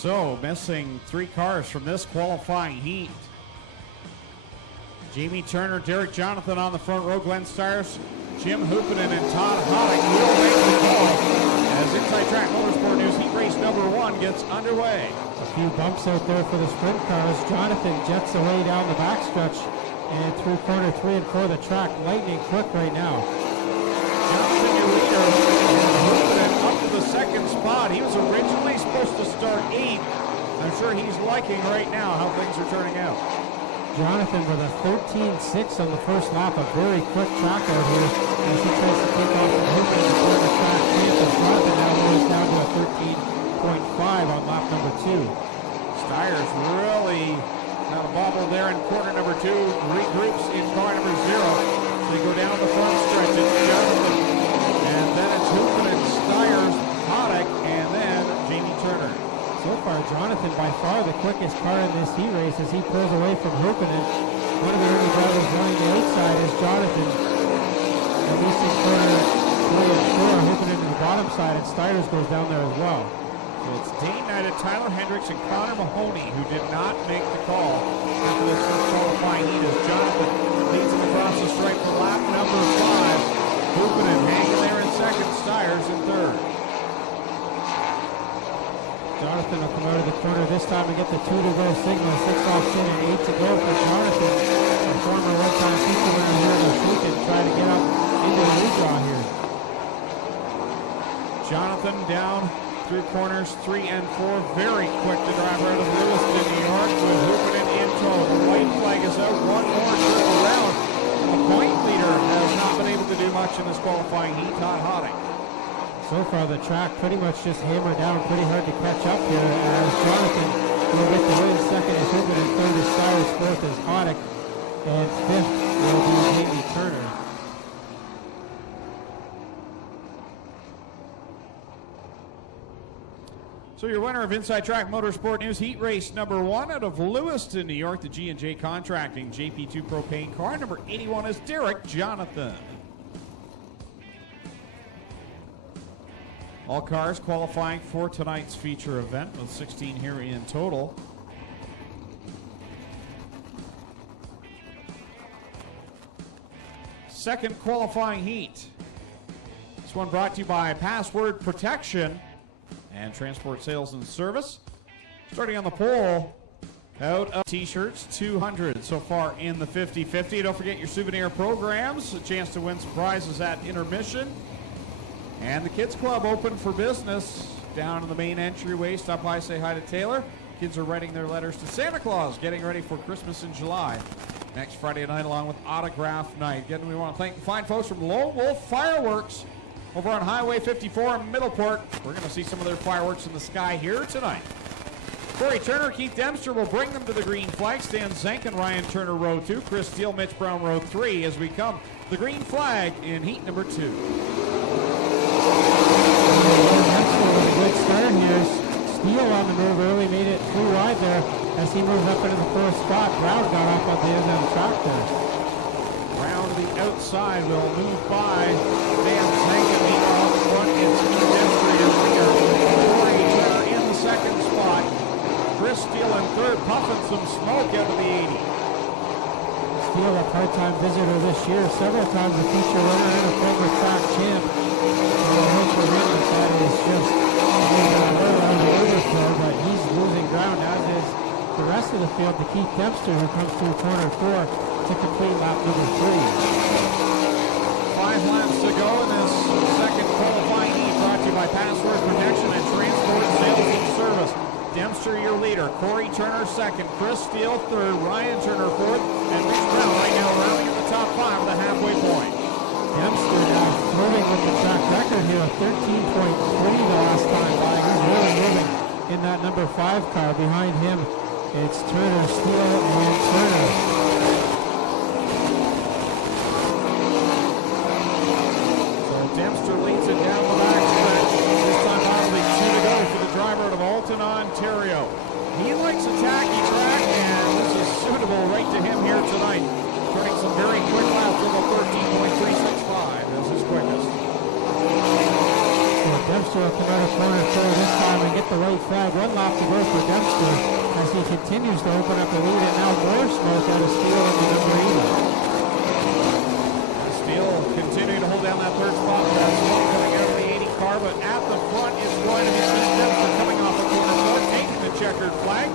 So, missing 3 cars from this qualifying heat. Jamie Turner, Derek Jonathan on the front row, Glenn Stires, Jim Hoopinen, and Todd Hoddick will make the call as Inside Track Motorsport News Heat Race number 1 gets underway. A few bumps out there for the sprint cars. Jonathan jets away down the backstretch and through corner 3 and 4 of the track, lightning quick right now. Jonathan, your leader, and Hoopinen up to the 2nd spot. He was originally supposed to start 8th. I'm sure he's liking right now how things are turning out. Jonathan with a 13.6 on the first lap, a very quick track out here as he tries to take off from Hoopinen before the track chances. Jonathan now moves down to a 13.5 on lap number 2. Stires really got a bobble there in corner number 2, regroups in car number 0. So they go down the front stretch. It's Jonathan, and then it's Hoopinen, Stires, Hoddick, and then Jamie Turner. So far, Jonathan by far the quickest car in this heat race as he pulls away from Hoopinen. One of the early drivers running the outside is Jonathan. At least in corner 3 and 4, Hoopinen to the bottom side, and Stires goes down there as well. So it's Dane Knight, Tyler Hendricks, and Connor Mahoney who did not make the call after this first qualifying heat as Jonathan leads him across the stripe for lap number 5. Hoopinen hanging there in 2nd, Stires in 3rd. Jonathan will come out of the corner this time and get the 2 to go signal. 6 off in and 8 to go for Jonathan. A former one-time feature winner here this weekend, try to get up into the lead draw here. Jonathan down through corners 3 and 4. Very quick to drive out of Lewiston, New York with Hoopinen in tow. The white flag is out. One more triple round. The point leader has not been able to do much in this qualifying heat, Todd Hoddick. So far, the track pretty much just hammered down, pretty hard to catch up here as Jonathan will get the win. 2nd is Hoopinen, 3rd is Stires, 4th is Hoddick, and 5th will be Jamie Turner. So your winner of Inside Track Motorsport News Heat Race number 1 out of Lewiston, New York, the G&J Contracting JP2 Propane car. Number 81 is Derek Jonathan. All cars qualifying for tonight's feature event with 16 here in total. Second qualifying heat. This one brought to you by Password Protection and Transport Sales and Service. Starting on the pole, out of t-shirts, 200 so far in the 50-50. Don't forget your souvenir programs, a chance to win some prizes at intermission. And the Kids Club open for business down in the main entryway. Stop by, say hi to Taylor. Kids are writing their letters to Santa Claus, getting ready for Christmas in July. Next Friday night along with Autograph Night. Again, we want to thank the fine folks from Lone Wolf Fireworks over on Highway 54 in Middleport. We're going to see some of their fireworks in the sky here tonight. Corey Turner, Keith Dempster will bring them to the green flag. Stan Zank and Ryan Turner, row 2. Chris Steele, Mitch Brown, row 3 as we come to the green flag in heat number 2. Dempster with a good start here. Steele on the move early, made it through wide there as he moves up into the 4th spot. Brown got off on the end of the track there. Brown to the outside will move by Stan Zank and lead on the front. It's Keith Dempster in leader. Corey Turner in the 2nd spot. Chris Steele in 3rd, puffing some smoke out of the 80. Steele, a part-time visitor this year, several times a feature winner and a former track champ. So I hope for him that is just around the overflow, but he's losing ground, as is the rest of the field to Keith Dempster, who comes through corner 4 to complete lap number 3. 5 laps to go in this second qualifying heat, brought to you by Password Protection and Transport Sales and Service. Dempster, your leader. Corey Turner, 2nd. Chris Steele, 3rd. Ryan Turner, 4th. And Mitch Brown right now rounding in the top 5 of the halfway point. Dempster now flirting with the track record here, a 13.3 the last time by. He's really moving in that number 5 car. Behind him, it's Turner, Steele, and Turner. So Dempster leads it down the back stretch. This time only 2 to go for the driver out of Alton, Ontario. He likes a tacky track, and this is suitable right to him here tonight. Turning some very quick laps with a 13.365 as his quickest. So Dempster Dempster will come out of corner 4 this time and get the white flag. 1 lap to go for Dempster as he continues to open up the lead, and now more smoke out of Steele in the number 80. Steele continuing to hold down that third spot. That's smoke coming out of the 80 car, but at the front is going to be Chris Dempster coming off the corner 4, taking the checkered flag.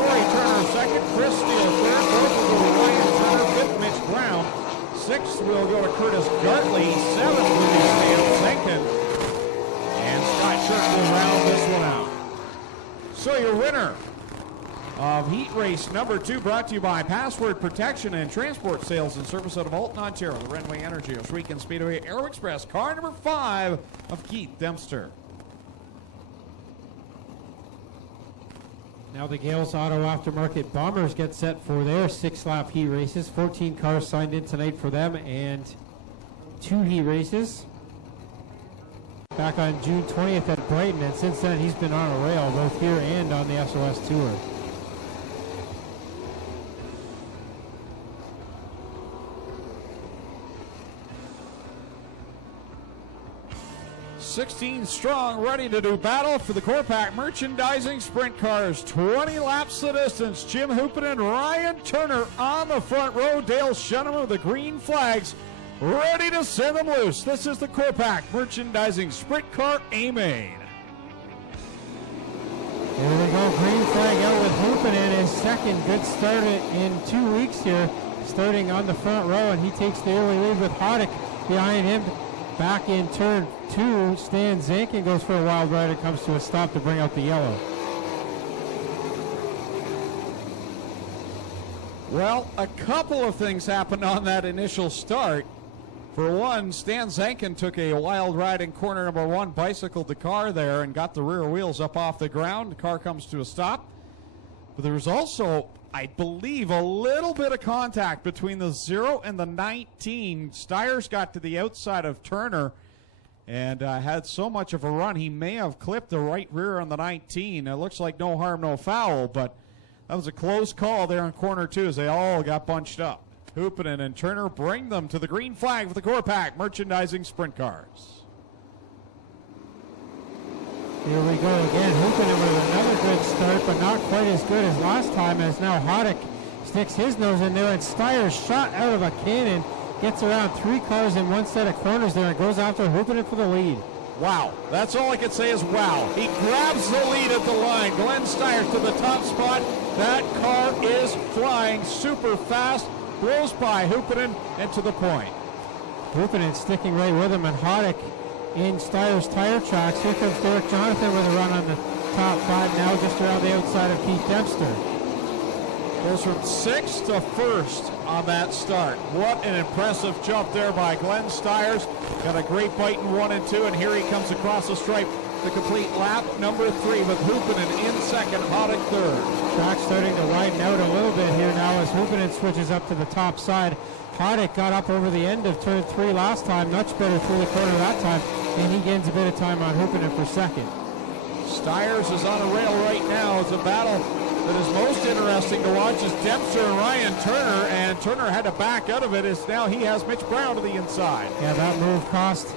Corey Turner second, Chris Steele third, fourth will go to Ryan Turner, fifth Mitch Brown, sixth will go to Curtis Gartley, seventh will be Stan Senken, and Scott Shirk will round this one out. So your winner of heat race number 2, brought to you by Password Protection and Transport Sales and Service out of Alton, Ontario, the Renway Energy, Oswego Speedway Aero Express, car number 5 of Keith Dempster. Now the Gales Auto Aftermarket Bombers get set for their 6-lap heat races. 14 cars signed in tonight for them and 2 heat races. Back on June 20th at Brighton, and since then he's been on a rail both here and on the SOS Tour. $16 strong, ready to do battle for the Corpac Merchandising Sprint Cars. 20 laps the distance. Jim Hoopin and Ryan Turner on the front row. Dale Shenham with the green flags, ready to send them loose. This is the Corpac Merchandising Sprint Car A-Main. Here we go, green flag out with Hoopin in his second good start in 2 weeks here, starting on the front row, and he takes the early lead with Hoddick behind him. Back in turn 2, Stan Zankin goes for a wild ride and comes to a stop to bring out the yellow. Well, a couple of things happened on that initial start. For one, Stan Zankin took a wild ride in corner number 1, bicycled the car there and got the rear wheels up off the ground. The car comes to a stop. But there was also, I believe, a little bit of contact between the 0 and the 19. Styres got to the outside of Turner and had so much of a run, he may have clipped the right rear on the 19. It looks like no harm, no foul, but that was a close call there in corner 2 as they all got bunched up. Hoopinen and Turner bring them to the green flag for the Corpac Merchandising Sprint Cars. Here we go again. Hoopinen with another good start, but not quite as good as last time, as now Hoddick sticks his nose in there, and Styres shot out of a cannon, gets around 3 cars in one set of corners there and goes after Hoopinen for the lead. Wow, that's all I can say is wow. He grabs the lead at the line. Glenn Styres to the top spot. That car is flying super fast, blows by Hoopinen and to the point. Hoopinen sticking right with him, and Hoddick in Styres tire tracks. Here comes Derek Jonathan with a run on the top 5 now, just around the outside of Keith Dempster. Goes from 6th to 1st on that start. What an impressive jump there by Glenn Styres. Got a great bite in 1 and 2, and here he comes across the stripe to complete lap number 3 with Hoopinen in 2nd, Hoddick 3rd. Track starting to widen out a little bit here now as Hoopinen switches up to the top side. Hoddick got up over the end of turn 3 last time, much better through the corner that time, and he gains a bit of time on Hoopinen for 2nd. Styres is on a rail right now. It's a battle that is most interesting to watch is Dempster and Ryan Turner, and Turner had to back out of it as now he has Mitch Brown to the inside. Yeah, that move cost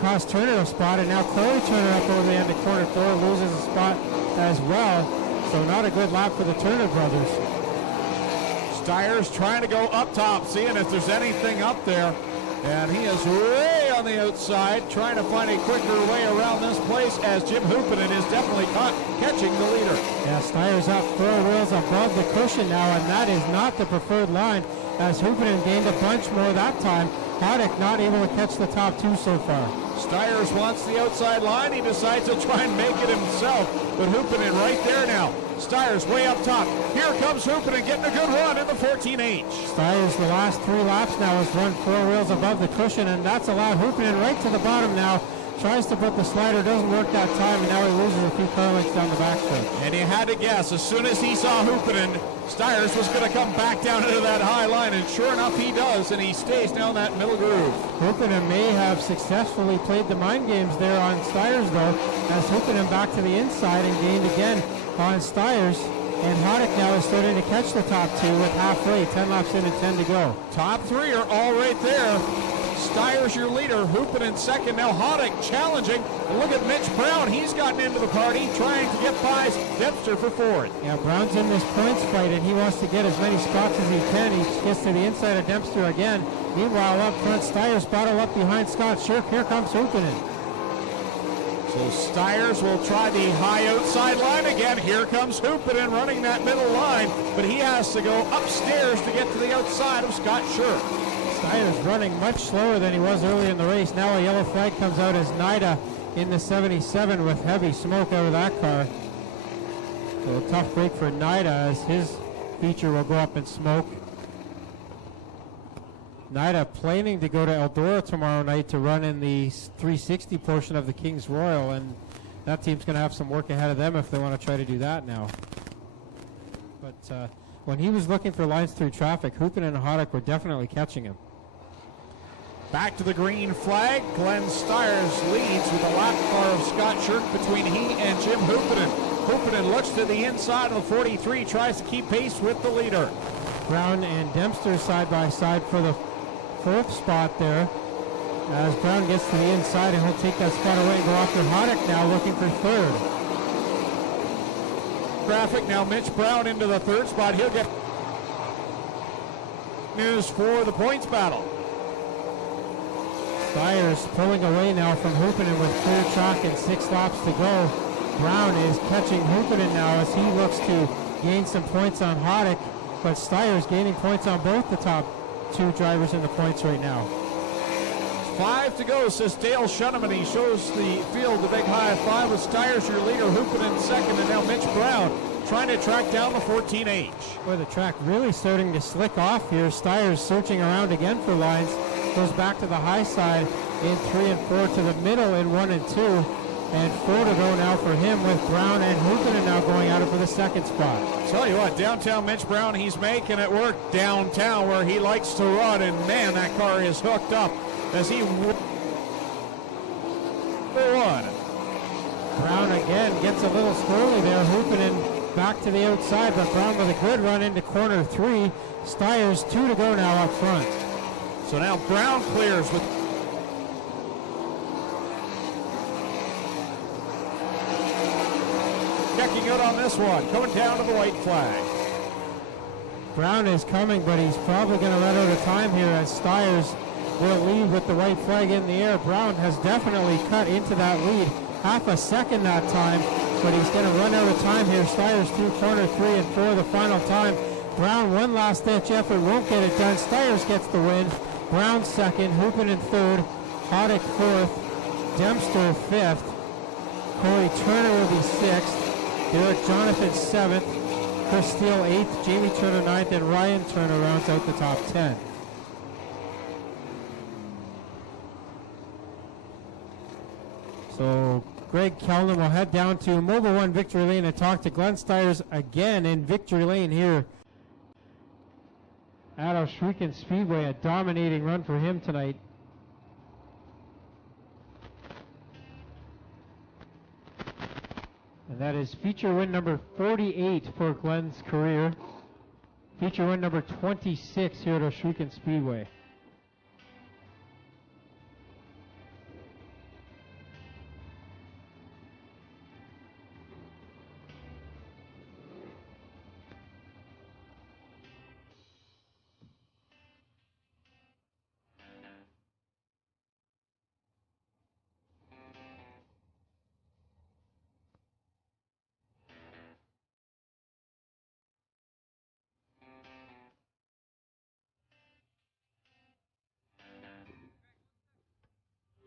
cost Turner a spot, and now Corey Turner up over the end of corner 4 loses a spot as well. So not a good lap for the Turner brothers. Styres trying to go up top, seeing if there's anything up there. And he is way on the outside, trying to find a quicker way around this place as Jim Hoopinen is definitely caught catching the leader. Yeah, Styres up 4 wheels above the cushion now, and that is not the preferred line as Hoopinen gained a bunch more that time. Hoddick not able to catch the top 2 so far. Styres wants the outside line. He decides to try and make it himself, but Hoopinen right there now. Styres way up top. Here comes Hoopinen getting a good run in the 14H. Styres the last 3 laps now has run 4 wheels above the cushion, and that's allowed Hoopinen right to the bottom now. Tries to put the slider, doesn't work that time, and now he loses a few car lengths down the backstretch. And he had to guess, as soon as he saw Hoopinen, Styres was going to come back down into that high line, and sure enough he does, and he stays down that middle groove. Hoopinen may have successfully played the mind games there on Styres though, as Hoopinen back to the inside and gained again on Styres. And Hoddick now is starting to catch the top 2 with halfway, 10 laps in and 10 to go. Top 3 are all right there. Styres your leader, Hoopin in second. Now Hoddick challenging. And look at Mitch Brown. He's gotten into the party, trying to get by Dempster for fourth. Yeah, Brown's in this points fight, and he wants to get as many spots as he can. He gets to the inside of Dempster again. Meanwhile, up front, Styres battle up behind Scott Shirk. Here comes Hoopin. So Styres will try the high outside line again. Here comes Hoopin running that middle line, but he has to go upstairs to get to the outside of Scott Shirk. Styres running much slower than he was earlier in the race. Now a yellow flag comes out as Nida in the 77 with heavy smoke out of that car. So a tough break for Nida as his feature will go up in smoke. Nida planning to go to Eldora tomorrow night to run in the 360 portion of the King's Royal, and that team's going to have some work ahead of them if they want to try to do that now. But when he was looking for lines through traffic, Hoopin and Hoddick were definitely catching him. Back to the green flag. Glenn Styres leads with a lap car of Scott Shirk between he and Jim Hoopin. Hoopin looks to the inside of the 43, tries to keep pace with the leader. Brown and Dempster side by side for the fourth spot there. As Brown gets to the inside, and he'll take that spot away and go after Hoddick now, looking for third. Traffic now, Mitch Brown into the third spot. He'll get news for the points battle. Styres pulling away now from Hoopin with clear track and 6 laps to go. Brown is catching Hoopin now as he looks to gain some points on Hoddick, but Styres gaining points on both the top 2 drivers in the points right now. 5 to go, says Dale Shuneman. He shows the field the big high five with Styres your leader, Hoopin in second, and now Mitch Brown trying to track down the 14H. Boy, the track really starting to slick off here. Styres searching around again for lines. Goes back to the high side in 3 and 4, to the middle in 1 and 2. And 4 to go now for him, with Brown and Hoopin now going at it for the second spot. Tell you what, downtown Mitch Brown, he's making it work downtown where he likes to run, and man, that car is hooked up as he run. Brown again gets a little squirrely there. Hoopin back to the outside, but Brown with a good run into corner 3. Styres 2 to go now up front. So now Brown clears with checking out on this one, coming down to the white flag. Brown is coming, but he's probably going to run out of time here as Styres will lead with the white flag in the air. Brown has definitely cut into that lead, half a second that time, but he's going to run out of time here. Styres through corner 3 and 4 the final time. Brown, one last ditch effort, won't get it done. Styres gets the win. Brown second, Hoopin in third, Hoddick fourth, Dempster fifth, Corey Turner will be sixth, Derek Jonathan seventh, Chris Steele eighth, Jamie Turner ninth, and Ryan Turner rounds out the top 10. So Greg Kellner will head down to Mobile One Victory Lane and talk to Glenn Styres again in Victory Lane here at Oshwegan Speedway. A dominating run for him tonight. And that is feature win number 48 for Glenn's career. Feature win number 26 here at Oshwegan Speedway.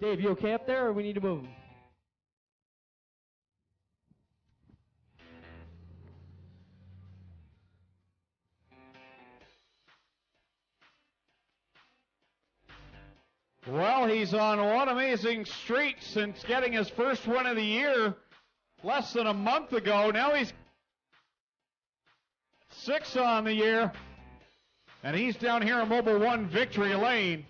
Dave, you okay up there, or we need to move? Well, he's on one amazing streak since getting his first win of the year less than a month ago. Now he's 6 on the year, and he's down here in Mobile One Victory Lane.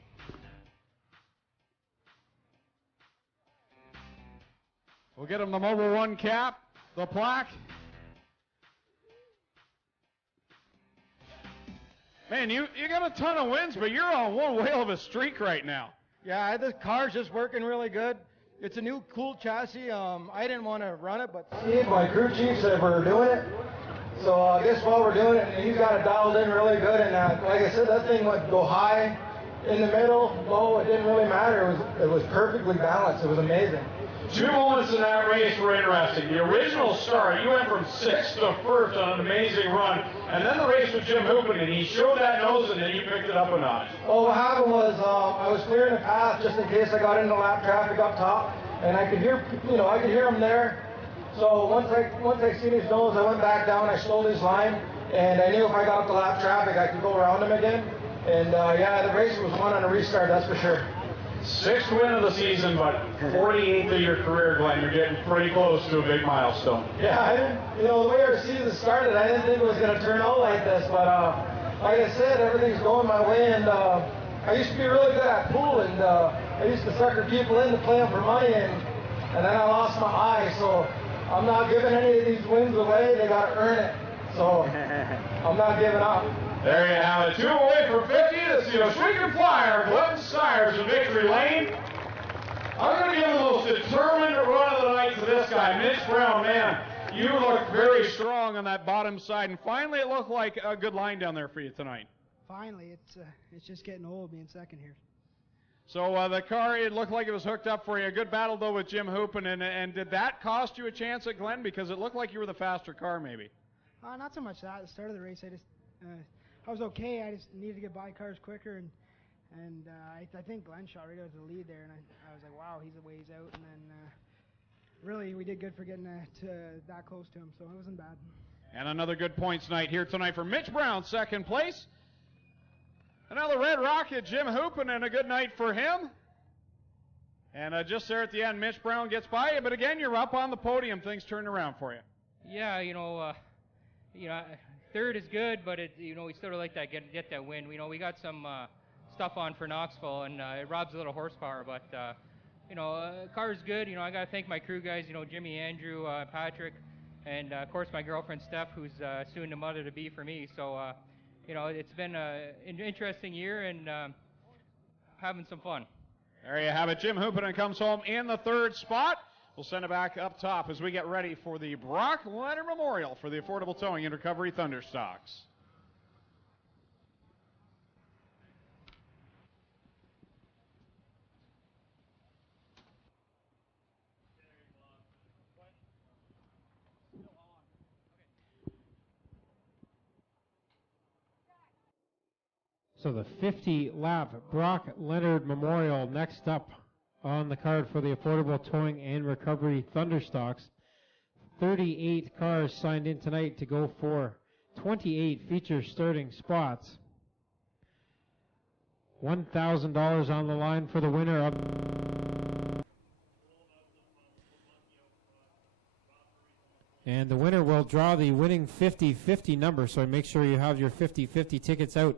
We'll get him the Mobile One cap, the plaque. Man, you got a ton of wins, but you're on one whale of a streak right now. Yeah, the car's just working really good. It's a new cool chassis. I didn't want to run it, but Steve, my crew chief, said we're doing it. So I guess while we're doing it, he's got it dialed in really good. And like I said, that thing would go high, in the middle, low. It didn't really matter. It was perfectly balanced. It was amazing. Two moments in that race were interesting. The original start, you went from 6th to 1st on an amazing run, and then the race with Jim Hoopin, and he showed that nose, and then you picked it up a notch. Well, what happened was I was clearing the path just in case I got into lap traffic up top, and I could hear, I could hear him there. So once I seen his nose, I went back down, I slowed his line, and I knew if I got up the lap traffic, I could go around him again. And yeah, the race was won on a restart, that's for sure. 6th win of the season, but 48th of your career, Glenn. You're getting pretty close to a big milestone. Yeah, I didn't, the way our season started, I didn't think it was going to turn out like this. But like I said, everything's going my way, and I used to be really good at pool, and I used to sucker people into playing for money, and then I lost my eye. So I'm not giving any of these wins away. They got to earn it. So I'm not giving up. There you have it. 2 away from 50. This is the Oswego Flyer, dmstyres in victory lane. I'm going to give the most determined run of the night to this guy, Mitch Brown. Man, you look very strong on that bottom side, and finally it looked like a good line down there for you tonight. Finally, it's just getting old being second here. So the car, it looked like it was hooked up for you. A good battle, though, with Jim Hoopin, and did that cost you a chance at Glenn? Because it looked like you were the faster car, maybe. Not so much that. At the start of the race, I was okay. I just needed to get by cars quicker, and I think Glenn shot right out to the lead there, and I was like, wow, he's a ways out. And then really, we did good for getting that close to him, so it wasn't bad. And another good points night here tonight for Mitch Brown, second place. Another Red Rocket, Jim Hoopin, and a good night for him. And just there at the end, Mitch Brown gets by you, but again, you're up on the podium. Things turned around for you. Yeah, third is good, but we still like that get that win. We got some stuff on for Knoxville, and it robs a little horsepower, but car's good. I got to thank my crew guys. Jimmy, Andrew, Patrick, and of course my girlfriend Steph, who's soon the mother to be for me. So it's been an interesting year and having some fun. There you have it. Jim Hoopin comes home in the third spot. We'll send it back up top as we get ready for the Brock Leonard Memorial for the Affordable Towing and Recovery Thunderstocks. So the 50-lap Brock Leonard Memorial next up on the card for the Affordable Towing and Recovery Thunderstocks. 38 cars signed in tonight to go for 28 feature starting spots. $1,000 on the line for the winner of and the winner will draw the winning 50-50 number, so make sure you have your 50-50 tickets out